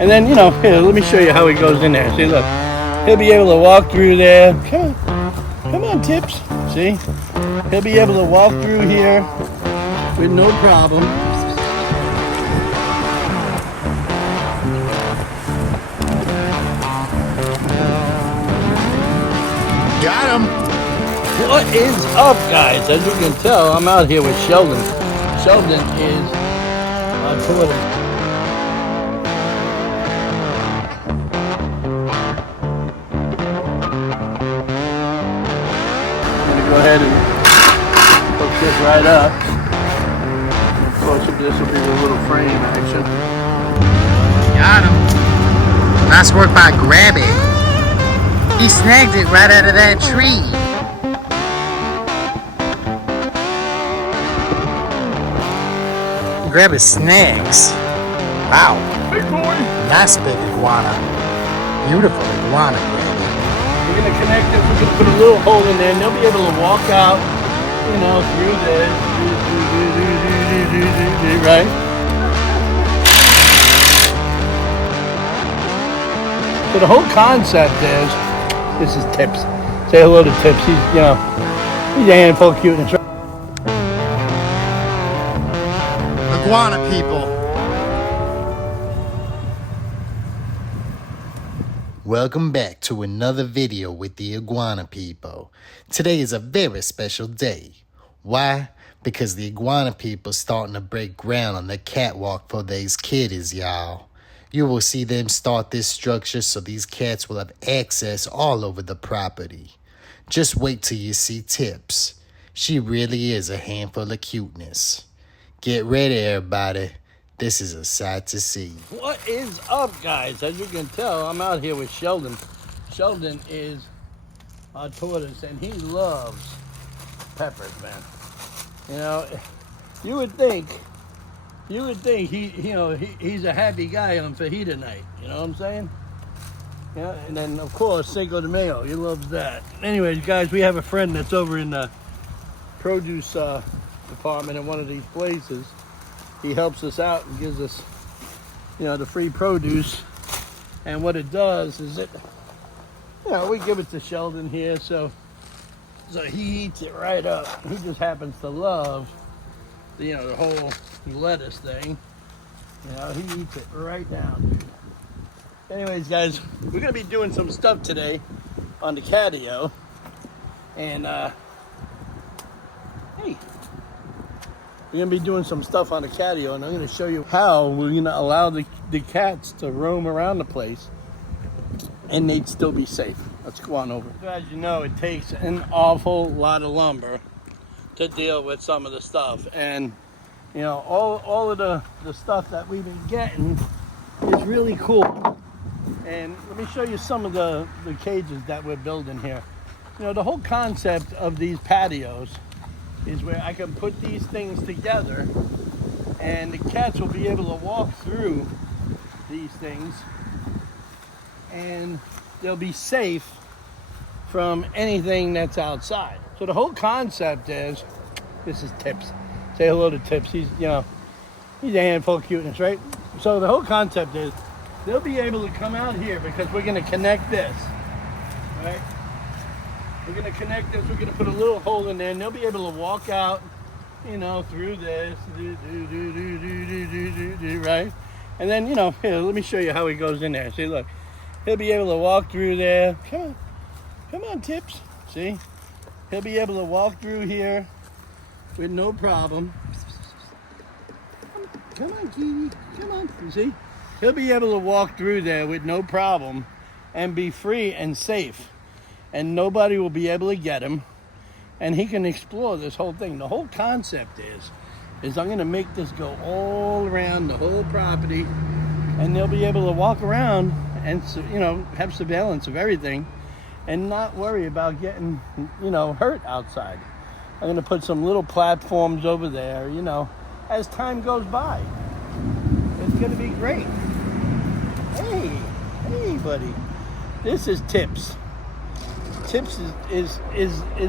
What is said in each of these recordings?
And then, here, let me show you how he goes in there. See, look. He'll be able to walk through there. Come on, Tips. See? He'll be able to walk through here with no problem. Got him. What is up, guys? As you can tell, I'm out here with Sheldon. Sheldon is a tortoise. Go ahead and hook this right up. Of course, this will be the little frame action. Got him. Nice work by Grabby. He snagged it right out of that tree. Grabby snags. Wow. Big boy. Nice big iguana. Beautiful iguana, Grabby. We're going to connect it. We're going to put a little hole in there, and they'll be able to walk out, through this. Right? So the whole concept is, this is Tips. Say hello to Tips. He's a handful of cuteness. Iguana people. Welcome back to another video with the Iguana people. Today is a very special day. Why? Because the Iguana people starting to break ground on the catwalk for these kitties, y'all. You will see them start this structure so these cats will have access all over the property. Just wait till you see Tips. She really is a handful of cuteness. Get ready, everybody. This is a sight to see. What is up, guys? As you can tell, I'm out here with Sheldon. Sheldon is a tortoise, and he loves peppers, man. You would think he's a happy guy on fajita night. You know what I'm saying? Yeah, and then of course Cinco de Mayo. He loves that. Anyways, guys, we have a friend that's over in the produce department at one of these places. He helps us out and gives us, the free produce. And what it does is we give it to Sheldon here, so he eats it right up. He just happens to love, the whole lettuce thing. He eats it right down. Anyways, guys, we're gonna be doing some stuff today on the Catio, and hey. We're going to be doing some stuff on the Catio, and I'm going to show you how we're going to allow the cats to roam around the place and they'd still be safe. Let's go on over. So as you know, it takes an awful lot of lumber to deal with some of the stuff. And, all of the stuff that we've been getting is really cool. And let me show you some of the cages that we're building here. The whole concept of these patios is where I can put these things together and the cats will be able to walk through these things and they'll be safe from anything that's outside. So the whole concept is, this is Tips. Say hello to Tips. He's a handful of cuteness, right? So the whole concept is they'll be able to come out here because we're going to connect this, right? We're going to connect this. We're going to put a little hole in there, and they'll be able to walk out, through this, right? And then, here, let me show you how he goes in there. See, look. He'll be able to walk through there. Come on, Tips. See? He'll be able to walk through here with no problem. Come on, Kitty. Come on. You see? He'll be able to walk through there with no problem and be free and safe. And nobody will be able to get him, and he can explore this whole thing. The whole concept is I'm going to make this go all around the whole property, and they'll be able to walk around and have surveillance of everything, and not worry about getting hurt outside. I'm going to put some little platforms over there. As time goes by, it's going to be great. Hey, buddy, this is Tips. Tips is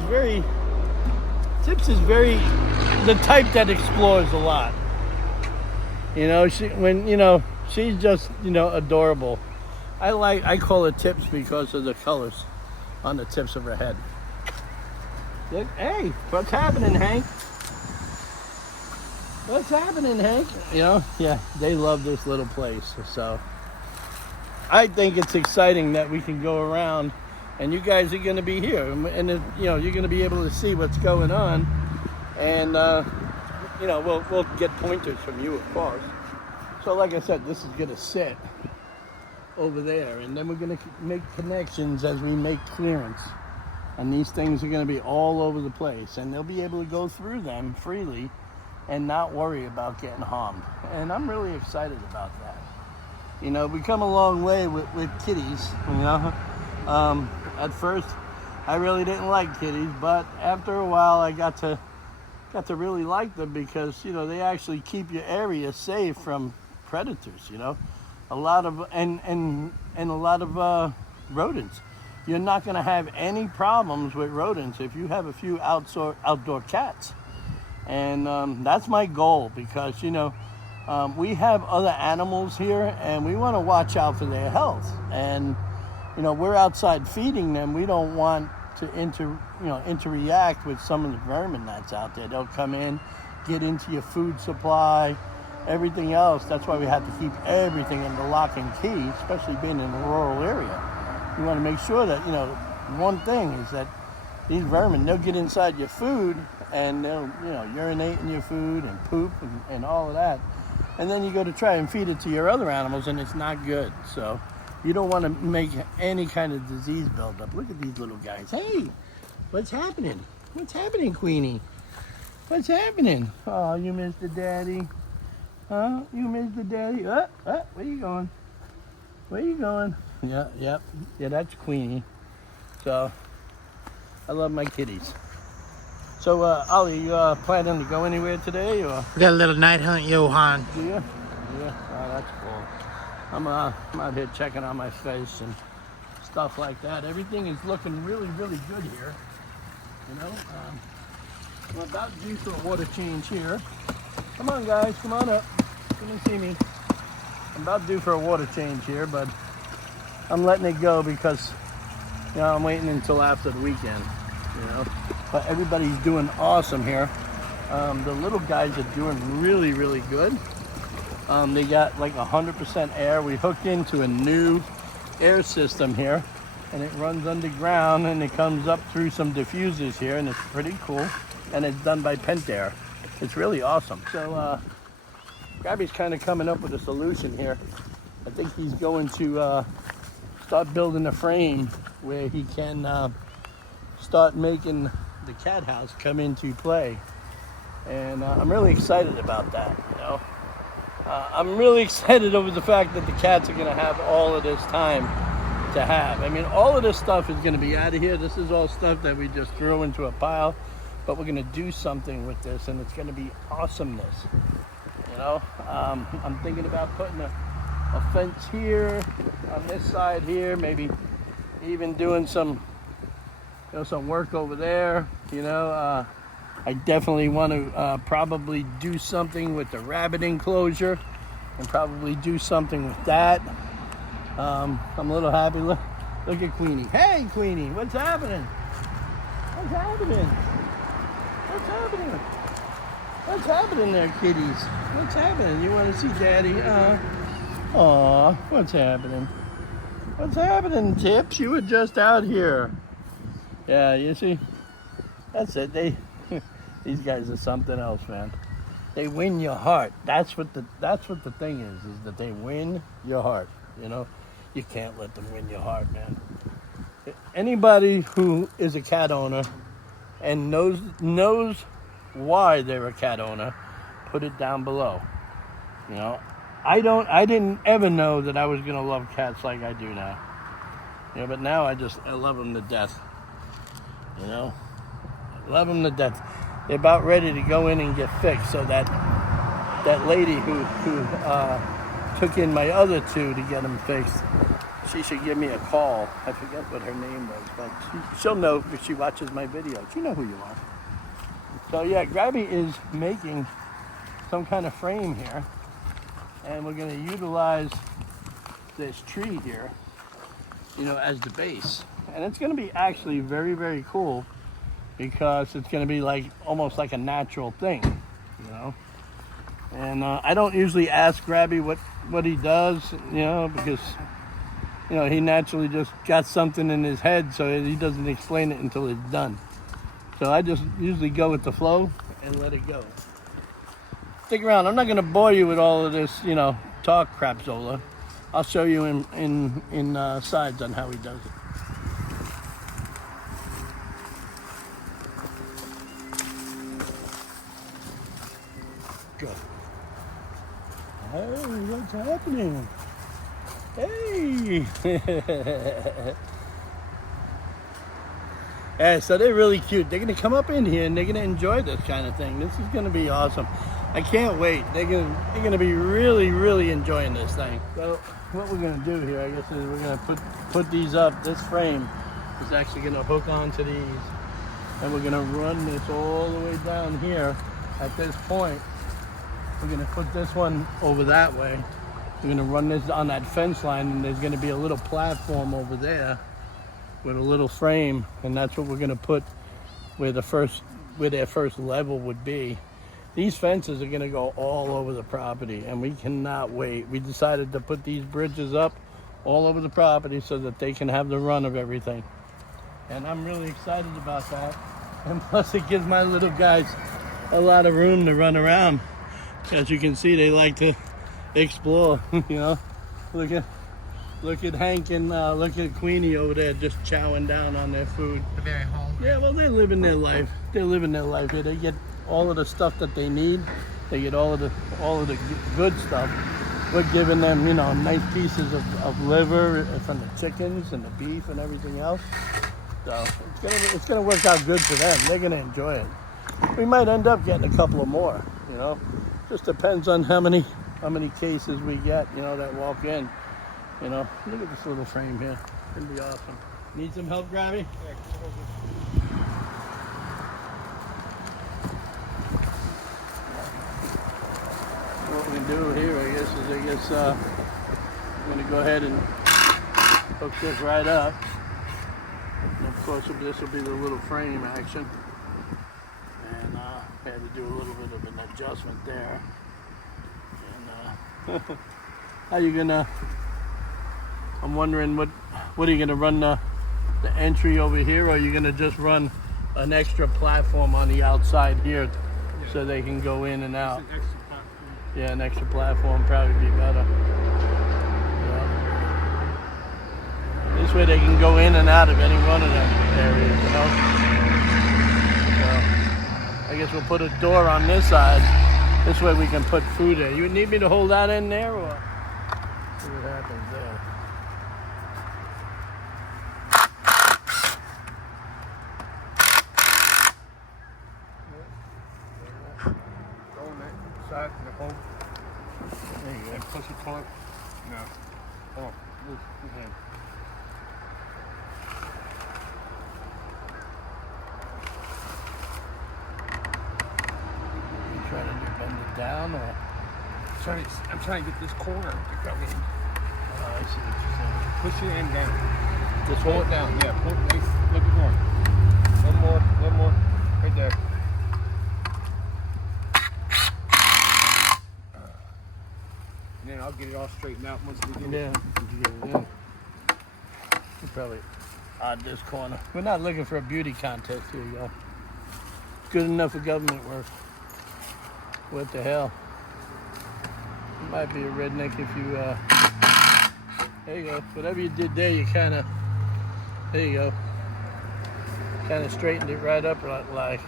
very the type that explores a lot. she's just, you know, adorable. I call her Tips because of the colors on the tips of her head. Look, hey, what's happening, Hank? What's happening, Hank? You know, yeah, they love this little place. So I think it's exciting that we can go around, and you guys are going to be here, and you know, you're going to be able to see what's going on, and you know, we'll get pointers from you, of course. So like I said, this is going to sit over there, and then we're going to make connections as we make clearance, and these things are going to be all over the place, and they'll be able to go through them freely and not worry about getting harmed. And I'm really excited about that. You know, we come a long way with kitties, you know. At first I really didn't like kitties, but after a while I got to really like them, because, you know, they actually keep your area safe from predators, you know. A lot of rodents. You're not going to have any problems with rodents if you have a few outdoor cats. And that's my goal, because, you know, we have other animals here, and we want to watch out for their health. And, you know, we're outside feeding them. We don't want to interact with some of the vermin that's out there. They'll come in, get into your food supply, everything else. That's why we have to keep everything under lock and key, especially being in a rural area. You want to make sure that, you know, one thing is that these vermin, they'll get inside your food, and they'll, you know, urinate in your food and poop and all of that. And then you go to try and feed it to your other animals, and it's not good. So you don't want to make any kind of disease buildup. Look at these little guys. Hey, what's happening? What's happening, Queenie? What's happening? Oh, you missed the daddy. Huh? You missed the daddy. Where you going? Where you going? Yeah, that's Queenie. So I love my kitties. So, Ollie, you planning to go anywhere today, or? We got a little night hunt, Johan. Do you? Yeah. Oh, that's cool. I'm out here checking on my face and stuff like that. Everything is looking really, really good here. You know, I'm about due for a water change here. Come on, guys, come on up. Come and see me. I'm about due for a water change here, but I'm letting it go because, you know, I'm waiting until after the weekend, you know. But everybody's doing awesome here. The little guys are doing really, really good. They got like 100% air. We hooked into a new air system here, and it runs underground, and it comes up through some diffusers here, and it's pretty cool. And it's done by Pentair. It's really awesome. So Gabby's kind of coming up with a solution here. I think he's going to start building a frame where he can start making the cat house come into play. And I'm really excited about that, you know. I'm really excited over the fact that the cats are going to have all of this time to have. I mean, all of this stuff is going to be out of here. This is all stuff that we just throw into a pile, but we're going to do something with this, and it's going to be awesomeness, you know. I'm thinking about putting a fence here on this side here, maybe even doing some, you know, some work over there, you know. I definitely want to probably do something with the rabbit enclosure, and probably do something with that. I'm a little happy. Look at Queenie. Hey, Queenie, what's happening? What's happening? What's happening? What's happening there, kitties? What's happening? You want to see Daddy? Aw, what's happening? What's happening, Tips? You were just out here. Yeah, you see? That's it. These guys are something else, man. They win your heart. That's what the thing is that they win your heart. You know, you can't let them win your heart, man. Anybody who is a cat owner and knows why they're a cat owner, put it down below. You know, I didn't ever know that I was gonna love cats like I do now. You know, but now I love them to death. You know, I love them to death. They're about ready to go in and get fixed. So that lady who took in my other two to get them fixed, she should give me a call. I forget what her name was, but she'll know if she watches my videos. You know who you are. So yeah, Grabby is making some kind of frame here. And we're gonna utilize this tree here, you know, as the base. And it's gonna be actually very, very cool because it's gonna be like almost like a natural thing, you know. And I don't usually ask Grabby what he does, you know, because, you know, he naturally just got something in his head, so he doesn't explain it until it's done. So I just usually go with the flow and let it go. Stick around. I'm not going to bore you with all of this, you know, talk crap, Zola. I'll show you in sides on how he does it. Go. Hey, what's happening? Hey! Yeah, so they're really cute. They're gonna come up in here and they're gonna enjoy this kind of thing. This is gonna be awesome. I can't wait. They're gonna be really, really enjoying this thing. So what we're gonna do here, I guess, is we're gonna put these up. This frame is actually gonna hook onto these, and we're gonna run this all the way down here. At this point, we're gonna put this one over that way. We're gonna run this on that fence line, and there's gonna be a little platform over there with a little frame, and that's what we're gonna put where their first level would be. These fences are gonna go all over the property, and we cannot wait. We decided to put these bridges up all over the property so that they can have the run of everything. And I'm really excited about that. And plus it gives my little guys a lot of room to run around. As you can see, they like to explore, you know. Look at Hank and look at Queenie over there just chowing down on their food. They're very hungry. Yeah, well, they're living their life. They're living their life here. They get all of the stuff that they need. They get all of the good stuff. We're giving them, you know, nice pieces of liver from the chickens and the beef and everything else. So it's gonna work out good for them. They're gonna enjoy it. We might end up getting a couple of more, you know. Just depends on how many cases we get, you know, that walk in. You know, look at this little frame here. It's gonna be awesome. Need some help, Grabby? What we can do here, I guess, I'm gonna go ahead and hook this right up. And of course, this will be the little frame action. And I had to do a little bit of an adjustment there. And how you gonna? I'm wondering what are you gonna run the entry over here, or are you gonna just run an extra platform on the outside here, so they can go in and out? An extra platform. Yeah, an extra platform probably be better. Yeah. This way they can go in and out of any one of them areas, you know. So I guess we'll put a door on this side. This way we can put food in. You need me to hold that in there, or see what happens there? Side to the hole. There you go. And push it toward. No. Oh, loose. Okay. You trying to bend it down, or? I'm trying to get this corner to go in. Oh, I see what you're saying. Push your end down. This Pull way? it down. Yeah, pull it. Flip it more. One more. Right there. And then I'll get it all straightened out once we get it. Yeah, you get it in. We'll probably odd this corner. We're not looking for a beauty contest here, y'all. Good enough for government work. What the hell? You might be a redneck if you, there you go. Whatever you did there, you kind of, there you go. Kind of straightened it right up like.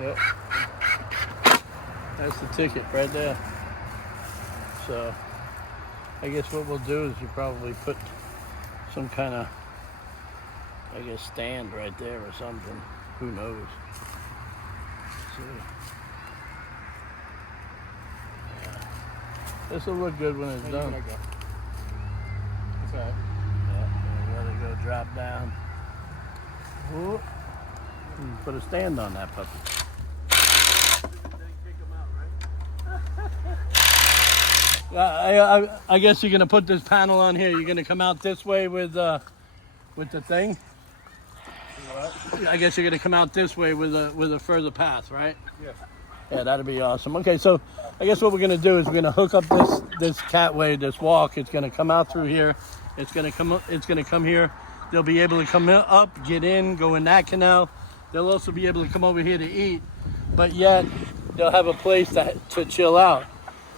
Yep. That's the ticket right there. So I guess what we'll do is you probably put some kind of, I guess, stand right there or something. Who knows? See. Yeah. This will look good when it's done. There you go. That's all right. Yeah, let it go drop down. Whoop. And put a stand on that puppy. I guess you're gonna put this panel on here. You're gonna come out this way with the thing. What? I guess you're gonna come out this way with a further path, right? Yeah. Yeah, that'd be awesome. Okay, so I guess what we're gonna do is we're gonna hook up this catway, this walk. It's gonna come out through here. It's gonna come up. It's gonna come here. They'll be able to come up, get in, go in that canal. They'll also be able to come over here to eat, but yet they'll have a place to chill out.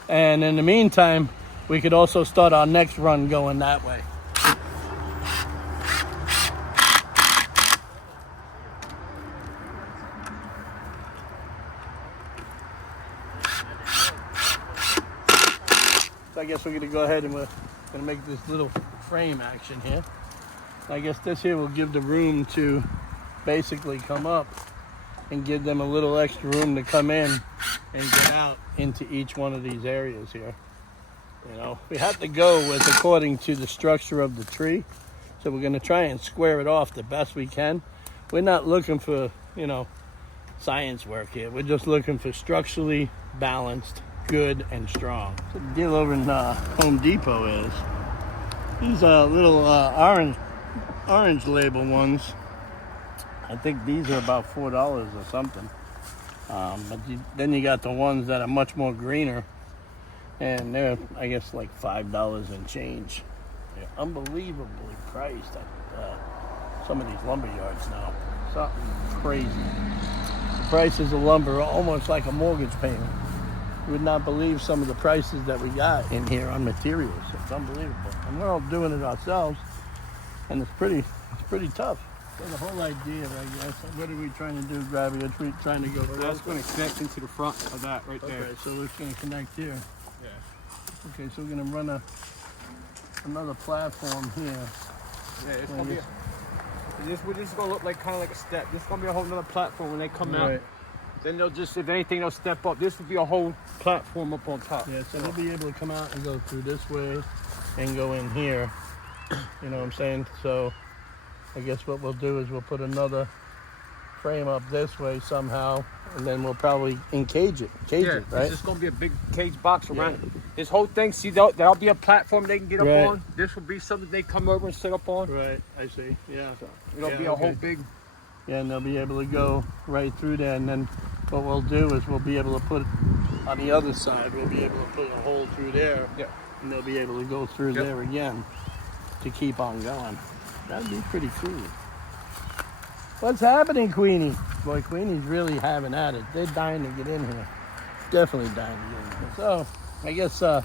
And in the meantime, we could also start our next run going that way. So I guess we're gonna go ahead and we're gonna make this little frame action here. I guess this here will give the room to basically come up and give them a little extra room to come in and get out into each one of these areas here. You know, we have to go with according to the structure of the tree. So we're gonna try and square it off the best we can. We're not looking for, you know, science work here. We're just looking for structurally balanced, good and strong. So the deal over in Home Depot is these little orange label ones. I think these are about $4 or something. But then you got the ones that are much more greener, and they're, I guess, like $5 and change. They're unbelievably priced at some of these lumber yards now. Something crazy. The prices of lumber are almost like a mortgage payment. You would not believe some of the prices that we got in here on materials. It's unbelievable. And we're all doing it ourselves, and it's pretty tough. So the whole idea, I guess, what are we trying to do, Gravity? Are we trying to go Well, that's going to connect into the front of that right there. Okay, so it's going to connect here. Yeah. Okay, so we're going to run another platform here. Yeah, it's going to be this is going to look like kind of like a step. This is going to be a whole nother platform when they come out. Then they'll just, if anything, they'll step up. This will be a whole platform up on top. Yeah, so they'll be able to come out and go through this way and go in here. You know what I'm saying? So I guess what we'll do is we'll put another frame up this way somehow, and then we'll probably encage it. Cage it, right? This is going to be a big cage box around it. This whole thing, see, that'll be a platform they can get up on. This will be something they come over and sit up on. Right, I see, yeah. So it'll be a whole big... Yeah, and they'll be able to go right through there, and then what we'll do is we'll be able to put, on the other side, we'll be able to put a hole through there, and they'll be able to go through there again to keep on going. That'd be pretty cool. What's happening, Queenie? Boy, Queenie's really having at it. They're dying to get in here. Definitely dying to get in here. So, I guess I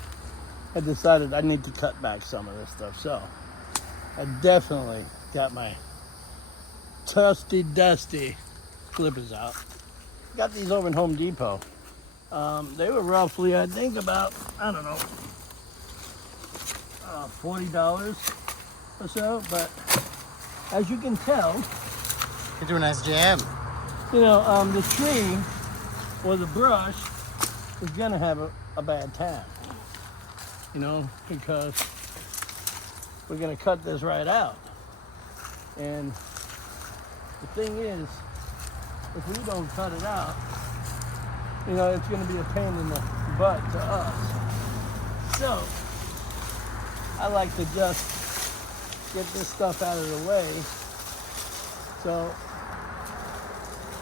decided I need to cut back some of this stuff. So, I definitely got my dusty clippers out. Got these over in Home Depot. They were roughly, I think, about, I don't know, $40 or so. But as you can tell, You do a nice job. you know, the tree or the brush is gonna have a bad time. You know, because we're gonna cut this right out. And the thing is, if we don't cut it out, you know, it's going to be a pain in the butt to us. So, I like to just get this stuff out of the way so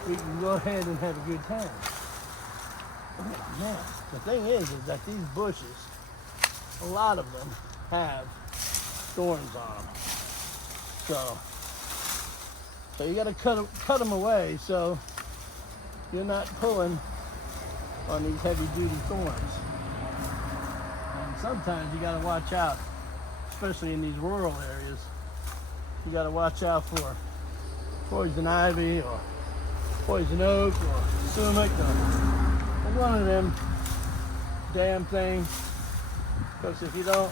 we can go ahead and have a good time. Now, the thing is that these bushes, a lot of them have thorns on them. So you got to cut them away so you're not pulling on these heavy-duty thorns. And sometimes you got to watch out, especially in these rural areas. You got to watch out for poison ivy or poison oak or sumac or one of them damn things. Because if you don't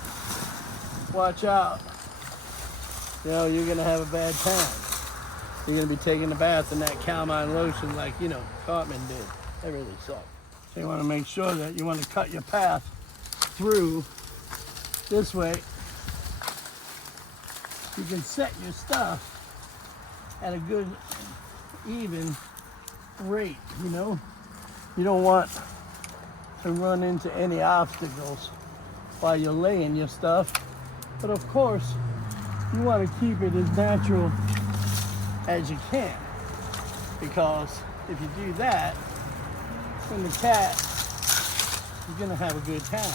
watch out, you know, you're going to have a bad time. You're going to be taking a bath in that calamine lotion like, you know, Cartman did. That really sucked. So you want to make sure that you want to cut your path through this way. You can set your stuff at a good, even rate, you know. You don't want to run into any obstacles while you're laying your stuff. But of course, you want to keep it as natural as you can, because if you do that, then the cat is going to have a good time.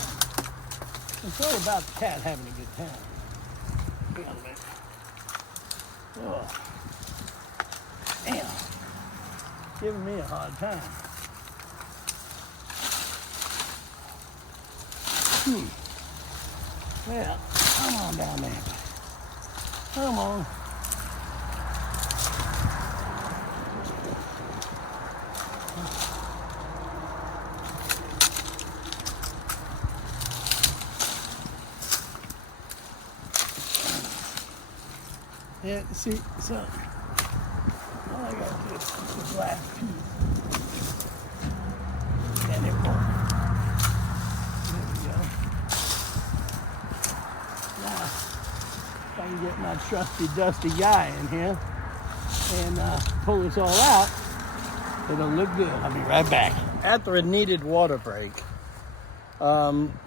It's all about the cat having a good time. Hang on a minute. Oh, damn. Giving me a hard time. Yeah, come on down there. Come on. Yeah, see, so all I gotta do is put this last piece. And it won't. There we go. Now, if I can get my trusty dusty guy in here and pull this all out, it'll look good. I'll be right back. After a needed water break,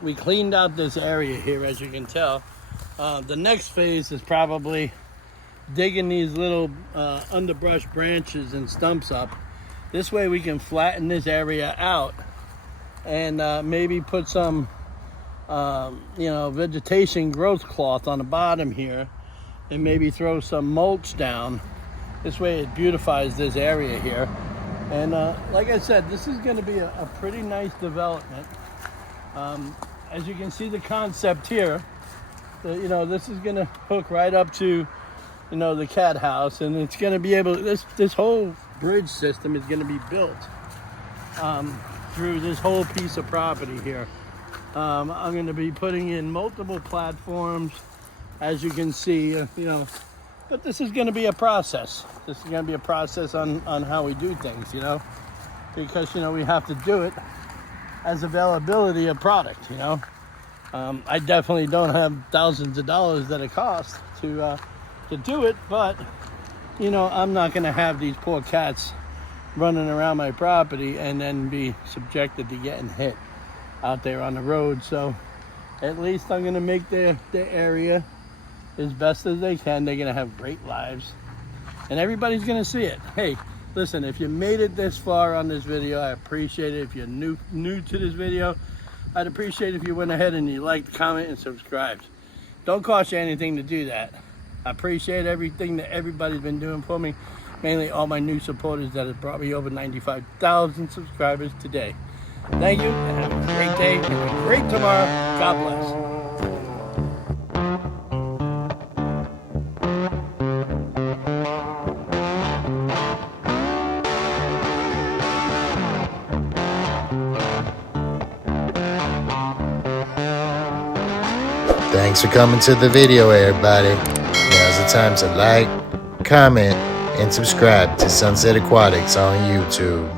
we cleaned out this area here, as you can tell. The next phase is probably digging these little underbrush branches and stumps up. This way we can flatten this area out and maybe put some vegetation growth cloth on the bottom here, and maybe throw some mulch down. This way it beautifies this area here. And like I said, this is going to be a pretty nice development. As you can see, the concept here, this is going to hook right up to the cat house, and it's going to be able, this whole bridge system is going to be built through this whole piece of property here. I'm going to be putting in multiple platforms, as you can see, but this is going to be a process. This is going to be a process on how we do things, because, we have to do it as availability of product, I definitely don't have thousands of dollars that it costs to do it, but I'm not going to have these poor cats running around my property and then be subjected to getting hit out there on the road. So at least I'm going to make their area as best as they can. They're going to have great lives, and everybody's going to see it. Hey, listen, if you made it this far on this video, I appreciate it. If you're new to this video, I'd appreciate if you went ahead and you liked, comment, and subscribed. Don't cost you anything to do that. I appreciate everything that everybody's been doing for me, mainly all my new supporters that have brought me over 95,000 subscribers today. Thank you, and have a great day and a great tomorrow. God bless. Thanks for coming to the video, everybody. Now's the time to like, comment, and subscribe to Sunset Aquatics on YouTube.